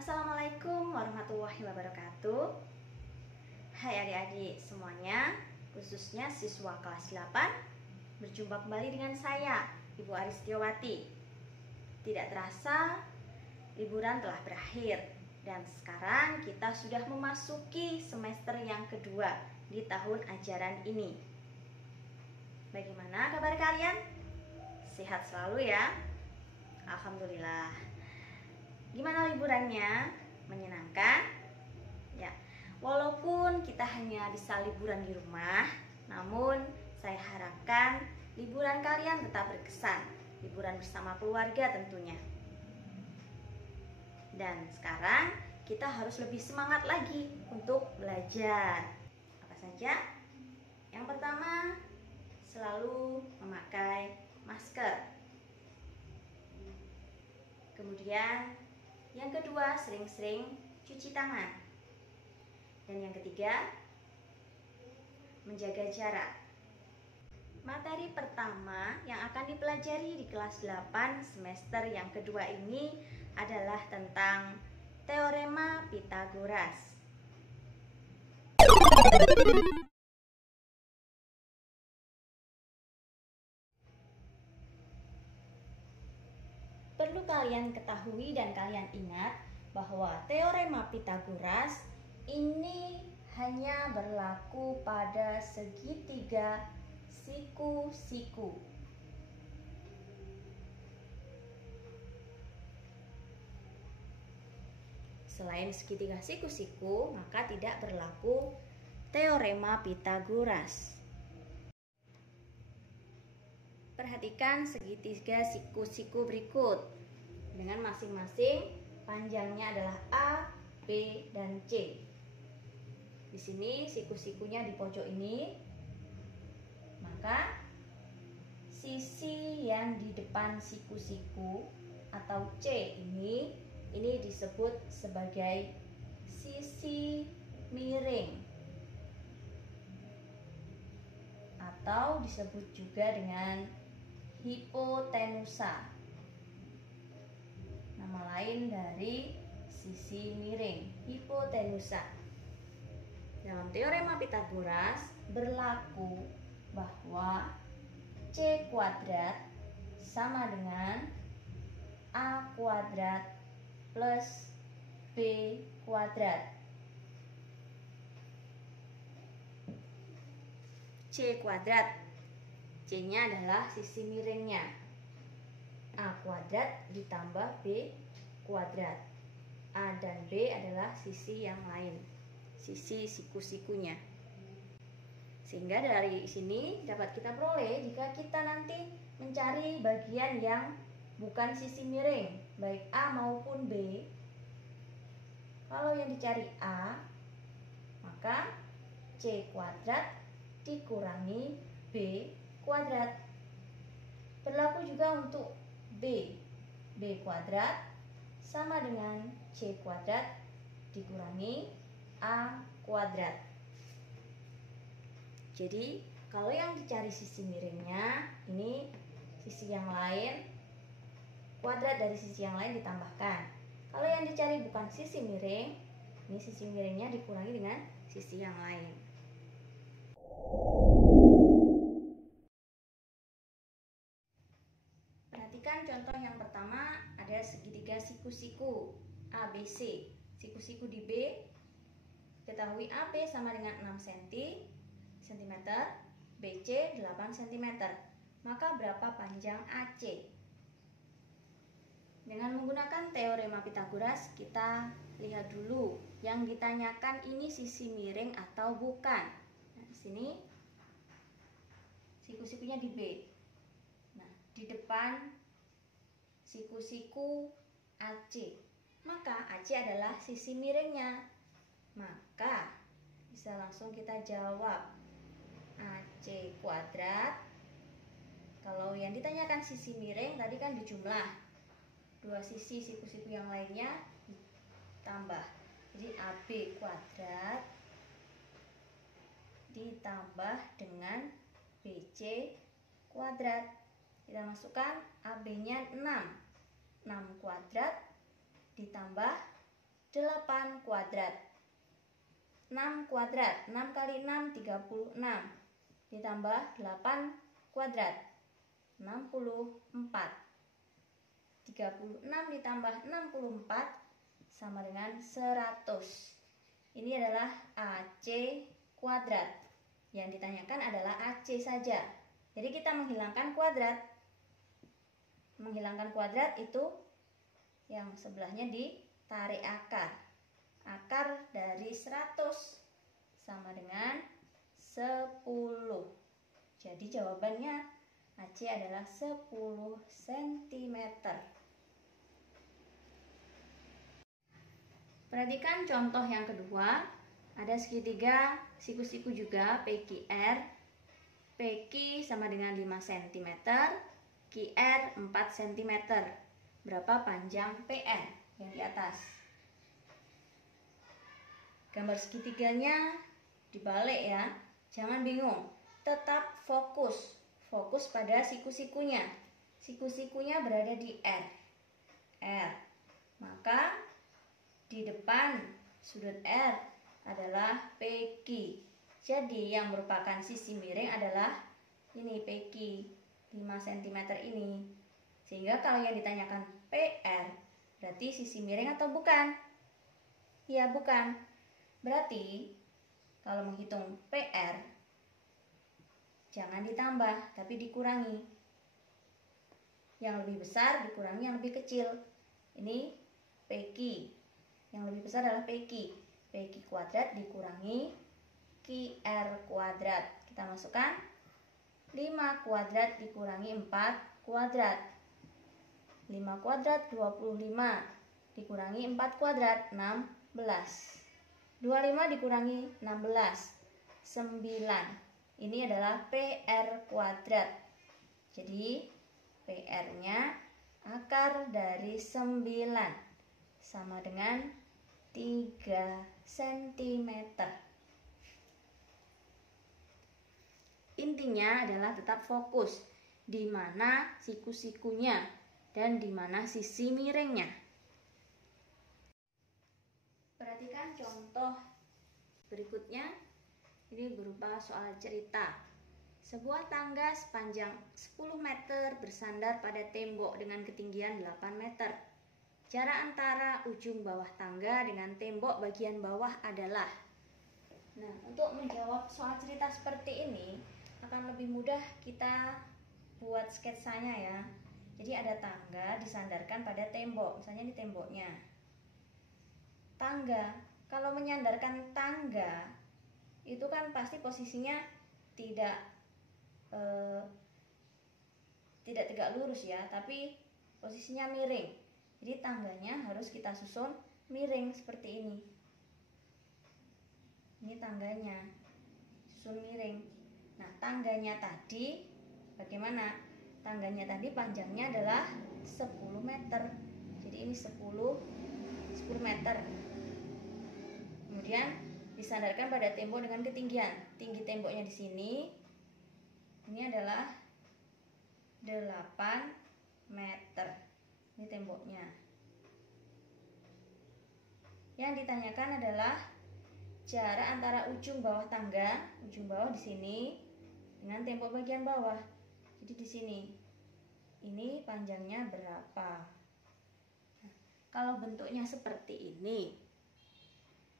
Assalamualaikum warahmatullahi wabarakatuh. Hai adik-adik semuanya, khususnya siswa kelas 8. Berjumpa kembali dengan saya, Ibu Aristiawati. Tidak terasa, liburan telah berakhir dan sekarang kita sudah memasuki semester yang kedua di tahun ajaran ini. Bagaimana kabar kalian? Sehat selalu ya? Alhamdulillah. Gimana liburannya? Menyenangkan? Ya, walaupun kita hanya bisa liburan di rumah, namun saya harapkan liburan kalian tetap berkesan. Liburan bersama keluarga tentunya. Dan sekarang kita harus lebih semangat lagi untuk belajar. Apa saja? Yang pertama, selalu memakai masker. Kemudian yang kedua, sering-sering cuci tangan. Dan yang ketiga, menjaga jarak. Materi pertama yang akan dipelajari di kelas 8 semester yang kedua ini adalah tentang Teorema Pitagoras. Perlu kalian ketahui dan kalian ingat bahwa Teorema Pitagoras ini hanya berlaku pada segitiga siku-siku. Selain segitiga siku-siku, maka tidak berlaku Teorema Pitagoras. Perhatikan segitiga siku-siku berikut dengan masing-masing panjangnya adalah A, B, dan C. Di sini siku-sikunya di pojok ini, maka sisi yang di depan siku-siku atau C ini disebut sebagai sisi miring atau disebut juga dengan hipotenusa. Nama lain dari sisi miring, hipotenusa. Dalam Teorema Pitagoras berlaku bahwa C kuadrat sama dengan A kuadrat plus B kuadrat. C kuadrat, C-nya adalah sisi miringnya. A kuadrat ditambah B kuadrat. A dan B adalah sisi yang lain, sisi siku-sikunya. Sehingga dari sini dapat kita peroleh jika kita nanti mencari bagian yang bukan sisi miring, baik A maupun B. Kalau yang dicari A, maka C kuadrat dikurangi B kuadrat. Berlaku juga untuk B. B kuadrat sama dengan C kuadrat dikurangi A kuadrat. Jadi kalau yang dicari sisi miringnya, ini sisi yang lain, kuadrat dari sisi yang lain ditambahkan. Kalau yang dicari bukan sisi miring, ini sisi miringnya dikurangi dengan sisi yang lain. Perhatikan contoh yang pertama, ada segitiga siku-siku ABC. Siku-siku di B, ketahui AB sama dengan 6 cm, BC 8 cm. Maka berapa panjang AC? Dengan menggunakan Teorema Pitagoras, kita lihat dulu yang ditanyakan ini sisi miring atau bukan. Nah, di sini siku-sikunya di B. Nah, di depan siku-siku AC, maka AC adalah sisi miringnya. Maka bisa langsung kita jawab AC kuadrat. Kalau yang ditanyakan sisi miring tadi kan dijumlah, dua sisi siku-siku yang lainnya ditambah, jadi AB kuadrat ditambah dengan BC kuadrat. Kita masukkan AB nya 6 kuadrat ditambah 8 kuadrat. 6 kuadrat, 6 kali 6 36, ditambah 8 kuadrat 64. 36 ditambah 64 sama dengan 100. Ini adalah AC kuadrat. Yang ditanyakan adalah AC saja. Jadi kita menghilangkan kuadrat. Menghilangkan kuadrat itu yang sebelahnya ditarik akar. Akar dari 100 sama dengan 10. Jadi jawabannya AC adalah 10 cm. Perhatikan contoh yang kedua. Ada segitiga siku-siku juga PQR. PQ sama dengan 5 cm, QR 4 cm. Berapa panjang PR yang di atas? Gambar segitiganya dibalik ya. Jangan bingung. Tetap fokus. Fokus pada siku-sikunya. Siku-sikunya berada di R. R. Maka di depan sudut R adalah PQ. Jadi yang merupakan sisi miring adalah ini PQ 5 cm ini. Sehingga kalau yang ditanyakan PR berarti sisi miring atau bukan? Ya bukan. Berarti kalau menghitung PR jangan ditambah tapi dikurangi. Yang lebih besar dikurangi yang lebih kecil. Ini PQ. Yang lebih besar adalah PQ. PQ kuadrat dikurangi QR kuadrat. Kita masukkan 5 kuadrat dikurangi 4 kuadrat. 5 kuadrat 25 dikurangi 4 kuadrat 16. 25 dikurangi 16 9. Ini adalah PR kuadrat. Jadi PR-nya akar dari 9 sama dengan 3 cm. Intinya adalah tetap fokus di mana siku-sikunya dan di mana sisi miringnya. Perhatikan contoh berikutnya. Ini berupa soal cerita. Sebuah tangga sepanjang 10 meter bersandar pada tembok dengan ketinggian 8 meter. Jarak antara ujung bawah tangga dengan tembok bagian bawah adalah. Nah, untuk menjawab soal cerita seperti ini akan lebih mudah kita buat sketsanya ya. Jadi ada tangga disandarkan pada tembok, misalnya di temboknya. Tangga, kalau menyandarkan tangga itu kan pasti posisinya tidak tegak lurus ya, tapi posisinya miring. Jadi tangganya harus kita susun miring seperti ini. Ini tangganya, susun miring. Nah, tangganya tadi bagaimana? Tangganya tadi panjangnya adalah 10 meter. Jadi ini 10 meter. Kemudian disandarkan pada tembok dengan ketinggian. Tinggi temboknya di sini. Ini adalah 8 meter. Ini temboknya. Yang ditanyakan adalah jarak antara ujung bawah tangga, ujung bawah di sini dengan tembok bagian bawah. Jadi di sini. Ini panjangnya berapa? Nah, kalau bentuknya seperti ini,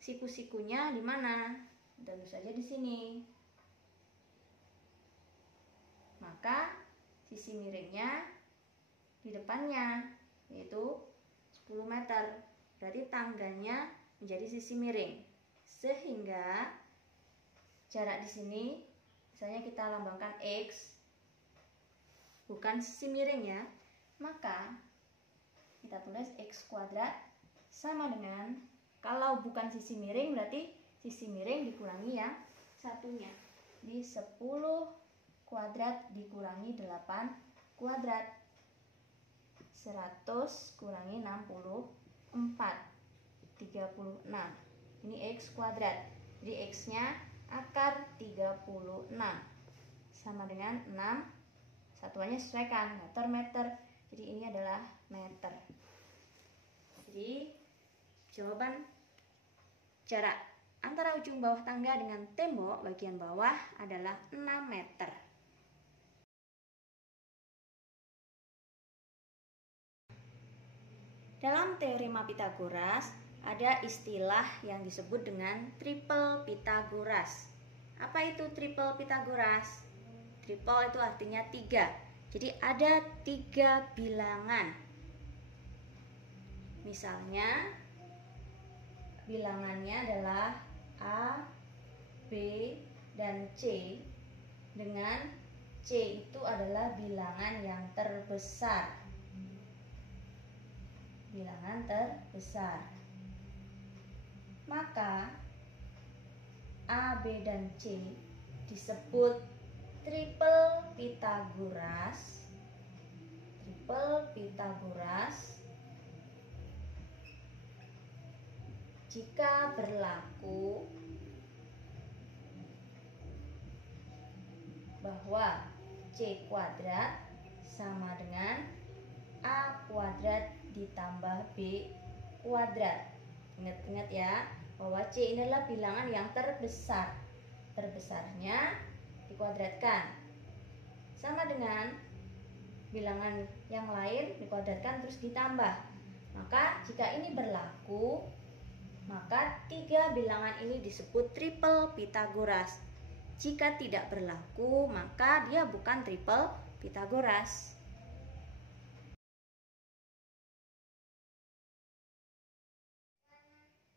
siku-sikunya di mana? Tentu saja di sini. Maka sisi miringnya di depannya, yaitu 10 meter. Berarti tangganya menjadi sisi miring. Sehingga jarak di sini, misalnya kita lambangkan X, bukan sisi miring ya. Maka kita tulis X kuadrat sama dengan, kalau bukan sisi miring berarti sisi miring dikurangi yang satunya. Di 10 kuadrat dikurangi 8 kuadrat. 100 kurangi 64, 36. Ini X kuadrat. Jadi X-nya akar 36 sama dengan 6. Satuannya sesuaikan, meter. Jadi ini adalah meter. Jadi Jawaban jarak antara ujung bawah tangga dengan tembok bagian bawah adalah 6 meter. Dalam teorema Pythagoras ada istilah yang disebut dengan triple Pythagoras. Apa itu triple Pythagoras? Triple itu artinya 3. Jadi ada 3 bilangan. Misalnya bilangannya adalah A, B, dan C, dengan C itu adalah bilangan yang terbesar. Bilangan terbesar. Maka A, B, dan C disebut triple Pythagoras. Triple Pythagoras jika berlaku bahwa C kuadrat sama dengan A kuadrat ditambah B kuadrat. Ingat-ingat ya, bahwa C ini adalah bilangan yang terbesar. Terbesarnya dikuadratkan sama dengan bilangan yang lain dikuadratkan terus ditambah. Maka jika ini berlaku, maka 3 bilangan ini disebut triple Pythagoras. Jika tidak berlaku, maka dia bukan triple Pythagoras.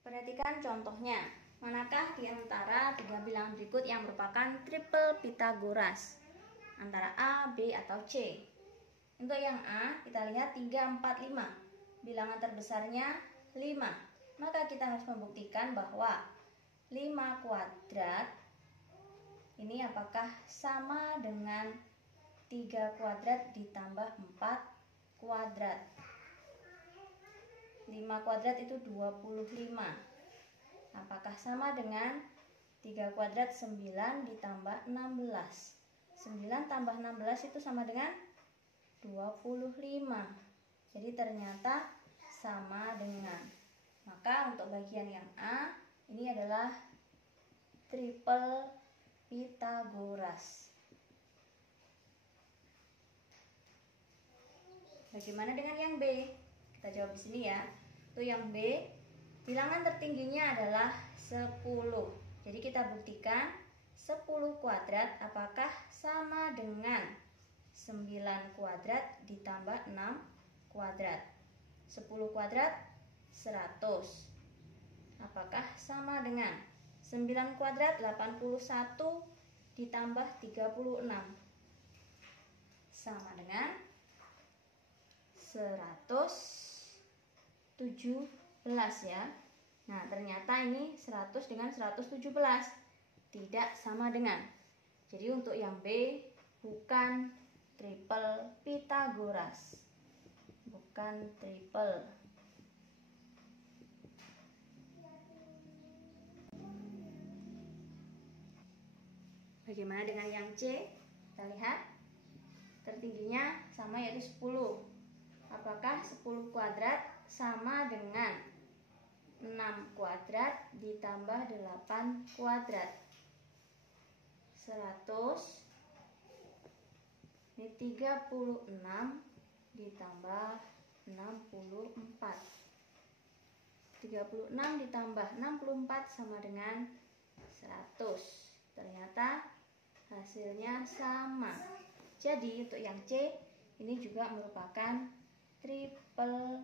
Perhatikan contohnya. Manakah di antara 3 bilangan berikut yang merupakan triple Pythagoras? Antara A, B, atau C? Untuk yang A, kita lihat 3, 4, 5. Bilangan terbesarnya 5. Maka kita harus membuktikan bahwa 5 kuadrat ini apakah sama dengan 3 kuadrat ditambah 4 kuadrat. 5 kuadrat itu 25. Apakah sama dengan 3 kuadrat 9 ditambah 16? 9 tambah 16 itu sama dengan 25. Jadi ternyata sama dengan. Maka untuk bagian yang A, ini adalah triple Pythagoras. Bagaimana dengan yang B? Kita jawab di sini ya. Untuk yang B, bilangan tertingginya adalah 10. Jadi kita buktikan 10 kuadrat apakah sama dengan 9 kuadrat ditambah 6 kuadrat. 10 kuadrat 100. Apakah sama dengan 9 kuadrat 81 ditambah 36? Sama dengan 117 ya. Nah, ternyata ini 100 dengan 117 tidak sama dengan. Jadi untuk yang B bukan triple Pythagoras. Bukan triple. Bagaimana dengan yang C? Kita lihat. Tertingginya sama yaitu 10. Apakah 10 kuadrat sama dengan 6 kuadrat ditambah 8 kuadrat? 100. Ini 36 ditambah 64. 36 ditambah 64 sama dengan 100. Ternyata hasilnya sama. Jadi untuk yang C ini juga merupakan triple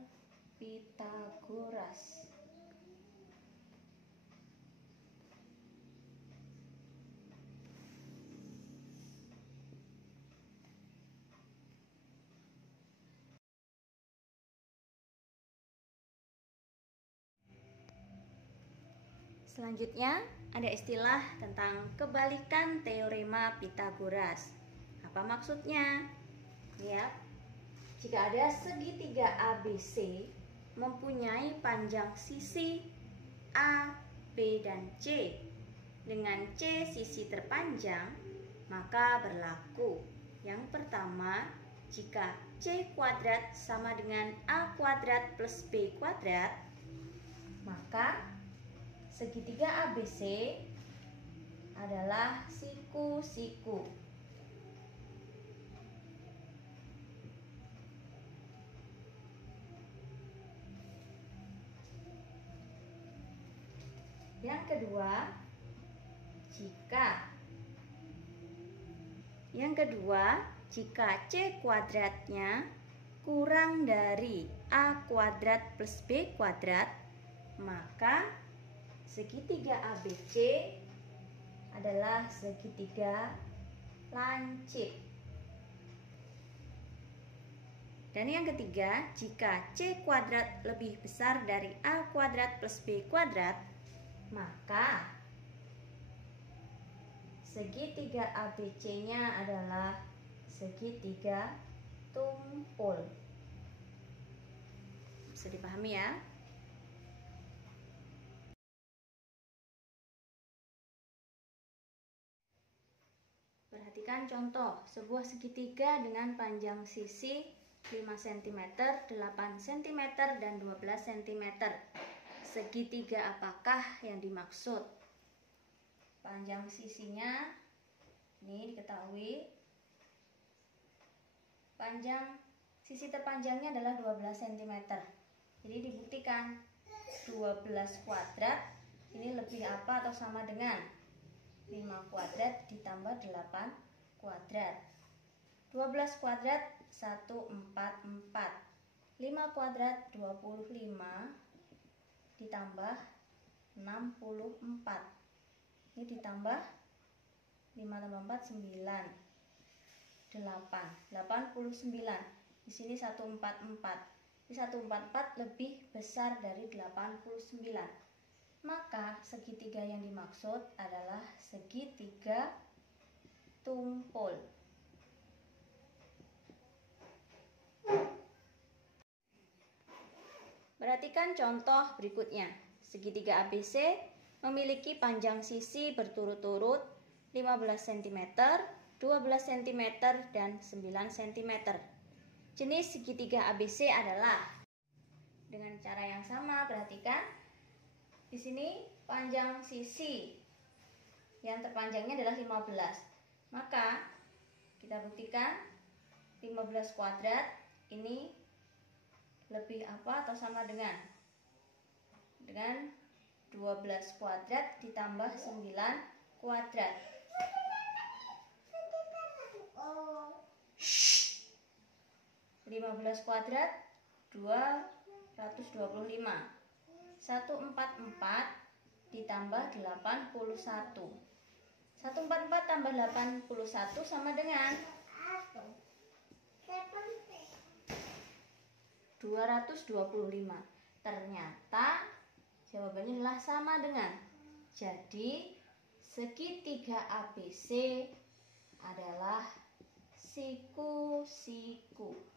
Pythagoras. Selanjutnya ada istilah tentang kebalikan teorema Pythagoras. Apa maksudnya? Ya, jika ada segitiga ABC mempunyai panjang sisi A, B, dan C dengan C sisi terpanjang, maka berlaku yang pertama, jika C kuadrat sama dengan A kuadrat plus B kuadrat, Maka segitiga ABC adalah siku-siku. Yang kedua, jika C kuadratnya kurang dari A kuadrat plus B kuadrat, maka segitiga ABC adalah segitiga lancip. Dan yang ketiga, jika C kuadrat lebih besar dari A kuadrat plus B kuadrat, maka segitiga ABC-nya adalah segitiga tumpul. Bisa dipahami ya? Perhatikan contoh sebuah segitiga dengan panjang sisi 5 cm, 8 cm, dan 12 cm. Segitiga apakah yang dimaksud? Panjang sisinya ini diketahui. Panjang sisi terpanjangnya adalah 12 cm. Jadi dibuktikan 12 kuadrat ini lebih apa atau sama dengan 5 kuadrat ditambah 8 kuadrat. 12 kuadrat 144. 5 kuadrat 25 ditambah 64. Ini ditambah 5 tambah 4 9. 89. Di sini 144. Di 144 lebih besar dari 89. Maka segitiga yang dimaksud adalah segitiga tumpul. Perhatikan contoh berikutnya. Segitiga ABC memiliki panjang sisi berturut-turut 15 cm, 12 cm, dan 9 cm. Jenis segitiga ABC adalah dengan cara yang sama. Perhatikan di sini panjang sisi yang terpanjangnya adalah 15. Maka kita buktikan 15 kuadrat ini lebih apa atau sama dengan 12 kuadrat ditambah 9 kuadrat. 15 kuadrat 225. 144 ditambah 81. 144 tambah 81 sama dengan 225. Ternyata jawabannya adalah sama dengan. Jadi segitiga ABC adalah siku-siku.